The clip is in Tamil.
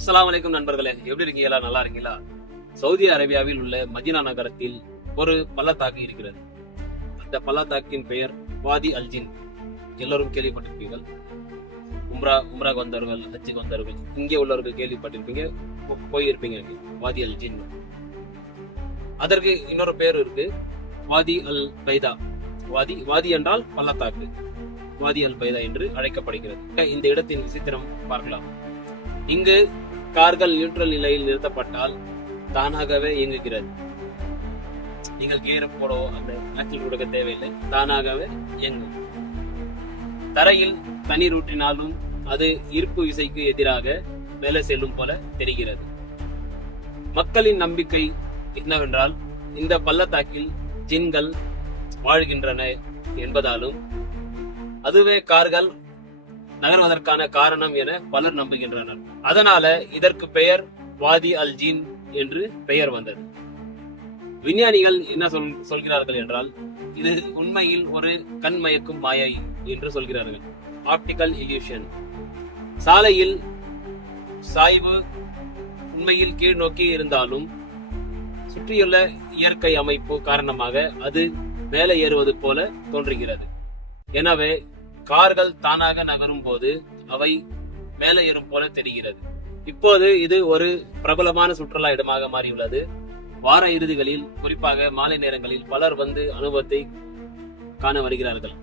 அஸ்லாம் வலைக்கும் நண்பர்களே எப்படி இருக்கீங்களா? நல்லா இருக்கீங்களா? சவுதி அரேபியாவில் உள்ள மதீனா நகரத்தில் ஒரு பள்ளத்தாக்கு இருக்கிறது. அந்த பள்ளத்தாக்கின் பெயர் வாதி அல்ஜின். எல்லோரும் கேள்விப்பட்டிருப்பீர்கள். உம்ரா உம்ராக்கு வந்தவர்கள் ஹஜ்ஜுக்கு வந்தவர்கள் இங்கே உள்ளவர்கள் கேள்விப்பட்டிருப்பீங்க போயிருப்பீங்க வாதி அல் ஜின் அதற்கு இன்னொரு பேர் இருக்கு வாதி அல் பைதா வாதி வாதி என்றால் பள்ளத்தாக்கு. வாதி அல் பைதா என்று அழைக்கப்படுகிறது. இந்த இடத்தின் விசித்திரம் பார்க்கலாம். இங்கு கார்கள் நியூட்ரல் நிலையில் நிறுத்தப்பட்டால் தானாகவே இயங்குகிறது. நீங்கள் கியர் போடோ அந்த ஆக்சில் கொடுக்க தேவையில்லை தானாகவே இயங்கும். தரையில் தண்ணீர் ஊற்றினாலும் அது ஈர்ப்பு விசைக்கு எதிராக மேலே செல்லும் போல தெரிகிறது. மக்களின் நம்பிக்கை என்னவென்றால் இந்த பள்ளத்தாக்கில் ஜின்கள் வாழ்கின்றன என்பதாலும் அதுவே கார்கள் நகர்வதற்கான காரணம் என பலர் நம்புகின்றனர். அதனால இதற்கு பெயர் வாதி அல் ஜீன் என்று பெயர் வந்தது. விஞ்ஞானிகள் என்ன சொல் சொல்கிறார்கள் என்றால் இது உண்மையில் ஒரு கண் மயக்கும் மாயை என்று சொல்கிறார்கள். ஆப்டிக்கல் இல்யூஷன் சாலையில் சாய்வு உண்மையில் கீழ் நோக்கி இருந்தாலும் சுற்றியுள்ள இயற்கை அமைப்பு காரணமாக அது மேலே ஏறுவது போல தோன்றுகிறது. எனவே கார்கள் தானாக நகரும் போது அவை மேலே ஏறும் போல தெரிகிறது. இப்போது இது ஒரு பிரபலமான சுற்றுலா இடமாக மாறியுள்ளது. வார இறுதிகளில் குறிப்பாக மாலை நேரங்களில் பலர் வந்து அனுபவத்தை காண வருகிறார்கள்.